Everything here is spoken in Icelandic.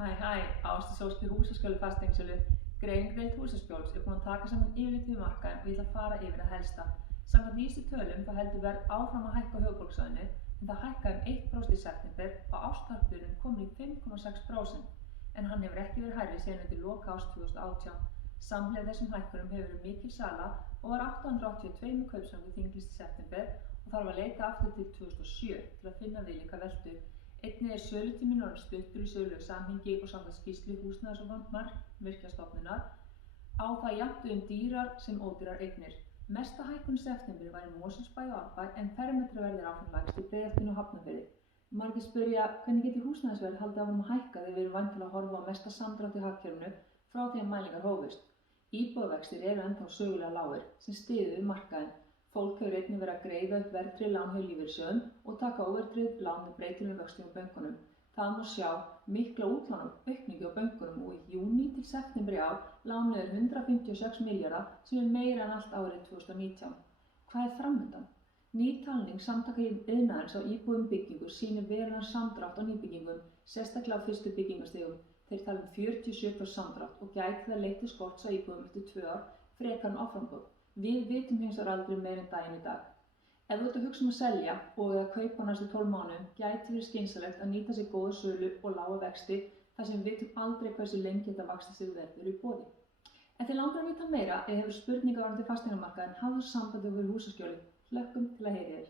Hæ, Ástasólski húsaskjóli fasteignasölu. Greiningardeild húsaskjóls búin að taka saman yfirlit við markaðinn og ég ætla að fara yfir það helsta. Samkvæmt nýjustu tölum þá heldur verð áfram að hækka á höfuðborgarsvæðinu en það hækkaði 1% í september og árstakturinn komin í 5,6%, en hann hefur ekki verið hærri síðan undir lok árs 2018. Samhliða þessum hækkunum hefur verið mikil sala og var 882 kaupsamningar þinglýst í september og þarf að leita aftur til 2007 til að finna viðlíka veltu. Einnig sölutíminn orðinn stuttur í sögulegu samhengi og samkvæmt skýrslu Húsnæðis- og mannvirkjastofnunar á það jafnt dýrar sem ódýrar eignir. Mesta hækkun í september var í Mosfellsbæ og Árbæ en fermetraverð áfram lægst í Breiðholtinu og Hafnarfirði. Margir spyrja hvernig geti húsnæðisverð haldið áfram að hækka þegar við erum vant til að horfa á mesta samdrátt í hagkerfinu frá því að mælingar hófust. Íbúðavextir eru ennþá sögulega lágir sem styður við markaðinn. Fólk hefur einnig verið að greiða upp verðtryggð lán hjá lífeyrissjóðum og taka óverðtryggð lán með breytilegum vöxtum á bönkunum. Það má sjá mikla útlánaaukningu á bönkunum og í júní til september í ár lánuðu 156 milljarða sem er meira en allt árið 2019. Hvað er framundan? Ný talning Samtaka iðnaðarins á íbúðum byggingu sýnir verulegan samdrátt á nýbyggingum, sérstaklega á fyrstu byggingastigum. Þeir tala 47% samdrátt og gæti það leitt til skorts á íbúðum eftir 2 ár frekar en áframboð. Við vitum hins vegar aldrei meira en daginn í dag. Ef þú ert að hugsa að selja og eða kaupa á næstu 12 mánuðum gæti verið skynsamlegt að nýta sér góða sölu og lága vexti þar sem við vitum aldrei hversu lengi þetta vaxtastig verður í boði. Ef þið langar að vita meira eða hefur spurningar varðandi fasteignamarkaðinn, hafðu samband við Húsaskjólið. Hlökkum til að heyra þér.